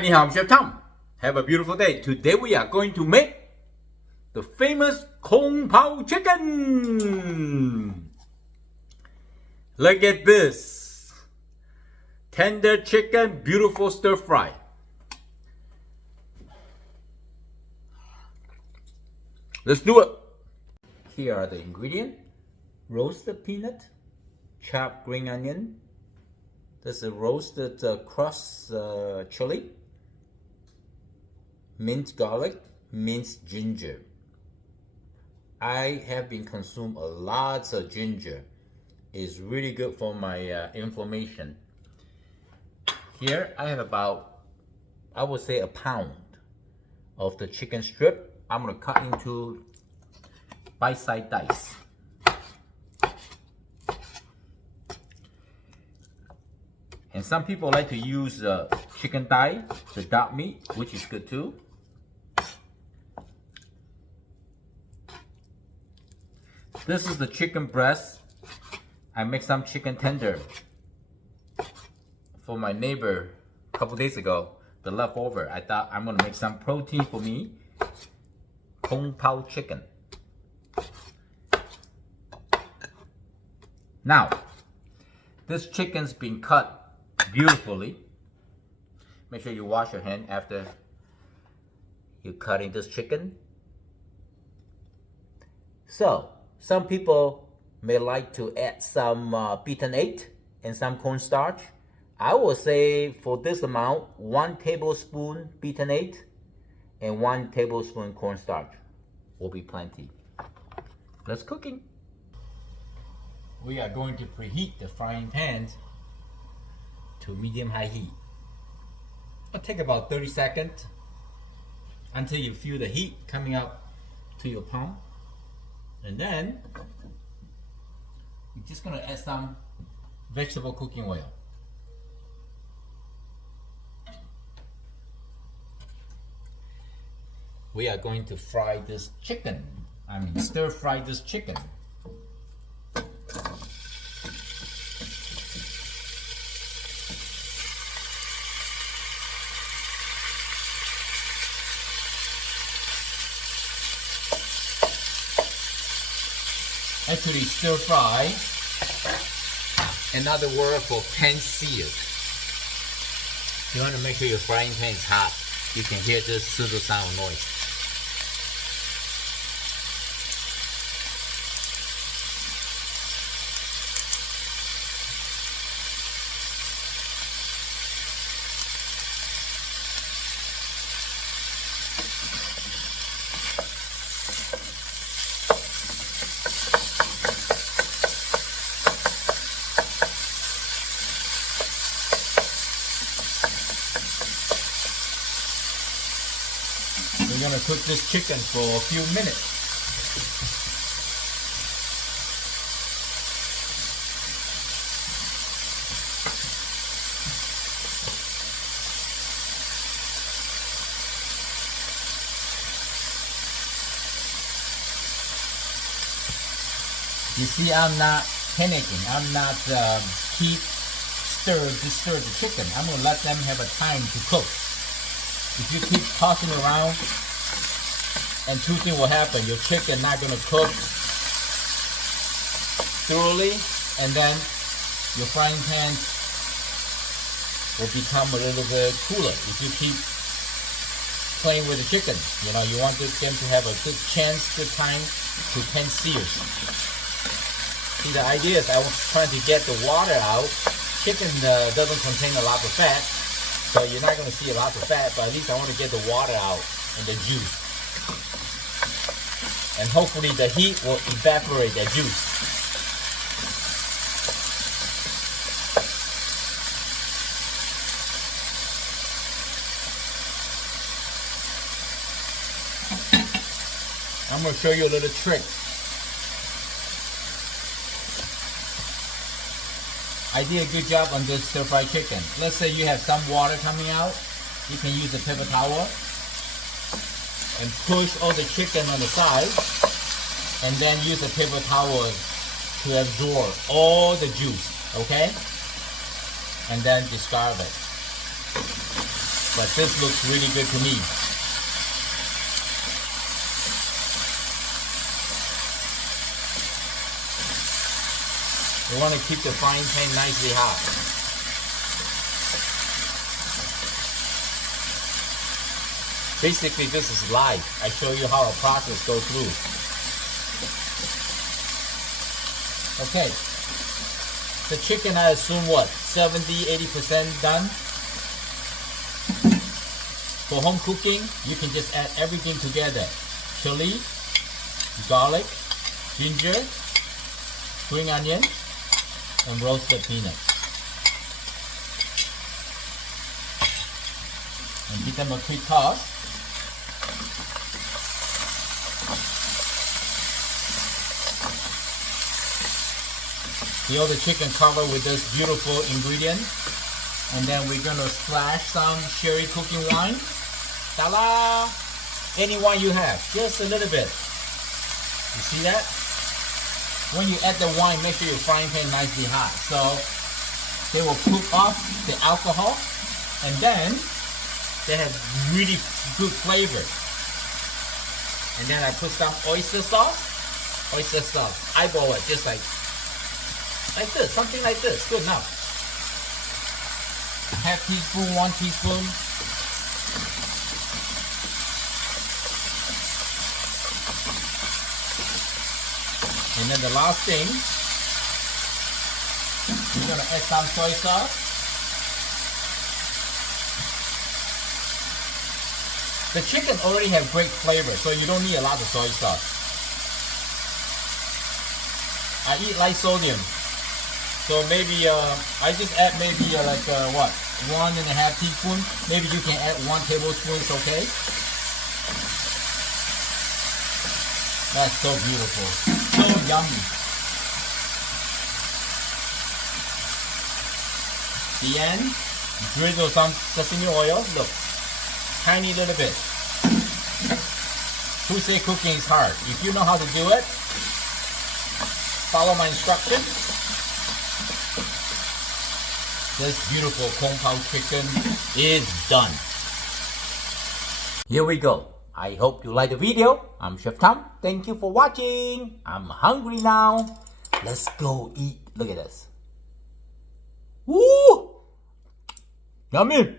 你好, I'm Chef Tom. Have a beautiful day. Today we are going to make the famous Pau Chicken. Look at this. Tender chicken, beautiful stir fry. Let's do it. Here are the ingredients. Roasted peanut, chopped green onion. This is roasted crushed chili. Minced garlic, minced ginger. I have been consuming a lot of ginger. It's really good for my inflammation. Here I have about, I would say, a pound of the chicken strip. I'm gonna cut into bite-sized dice. And some people like to use chicken thigh, the dark meat, which is good too. This is the chicken breast. I make some chicken tender for my neighbor a couple days ago, the leftover. I thought I'm gonna make some protein for me. Pau Chicken. Now, this chicken's been cut beautifully. Make sure you wash your hand after you cutting this chicken. So, some people may like to add some beaten egg and some cornstarch. I will say for this amount, 1 tablespoon beaten egg and 1 tablespoon cornstarch will be plenty. Let's cooking. We are going to preheat the frying pan to medium-high heat. It'll take about 30 seconds until you feel the heat coming up to your palm. And then you're just gonna add some vegetable cooking oil. We are going to fry this chicken. Stir fry this chicken. Actually, stir fry, another word for pan seared. You want to make sure your frying pan is hot. You can hear this sizzle sound noise. We're gonna cook this chicken for a few minutes. You see, I'm not panicking. I'm not disturb the chicken. I'm gonna let them have a time to cook. If you keep tossing around, and two things will happen. Your chicken not gonna cook thoroughly, and then your frying pan will become a little bit cooler if you keep playing with the chicken. You know, you want them to have a good chance, good time to pan sear. See, the idea is I was trying to get the water out. Chicken doesn't contain a lot of fat, so you're not going to see a lot of fat, but at least I want to get the water out and the juice. And hopefully the heat will evaporate that juice. I'm going to show you a little trick. I did a good job on this stir-fried chicken. Let's say you have some water coming out. You can use a paper towel and push all the chicken on the side, and then use a paper towel to absorb all the juice, okay? And then discard it. but this looks really good to me. You want to keep the frying pan nicely hot. Basically, this is live. I show you how a process goes through. Okay. The chicken, I assume what? 70-80% done. For home cooking, you can just add everything together. Chili, garlic, ginger, spring onion, and roasted peanuts. And give them a quick toss. Seal the chicken covered with this beautiful ingredient. And then we're gonna splash some sherry cooking wine. Ta-da! Any wine you have, just a little bit. You see that? When you add the wine, make sure your frying pan nicely hot. So they will cook off the alcohol, and then they have really good flavor. And then I put some oyster sauce. Oyster sauce. Eyeball it just like this, something like this. Good enough. Half teaspoon, 1 teaspoon. And then the last thing, we're gonna add some soy sauce. The chicken already have great flavor, so you don't need a lot of soy sauce. I eat light sodium, so maybe I just add maybe like what, 1.5 teaspoon. Maybe you can add 1 tablespoon. It's okay. That's so beautiful, so yummy. The end, drizzle some sesame oil. Look, tiny little bit. Who say cooking is hard? If you know how to do it, follow my instructions. This beautiful Kung Pao chicken is done. Here we go. I hope you like the video. I'm Chef Tom. Thank you for watching. I'm hungry now. Let's go eat. Look at this. Woo! Yummy!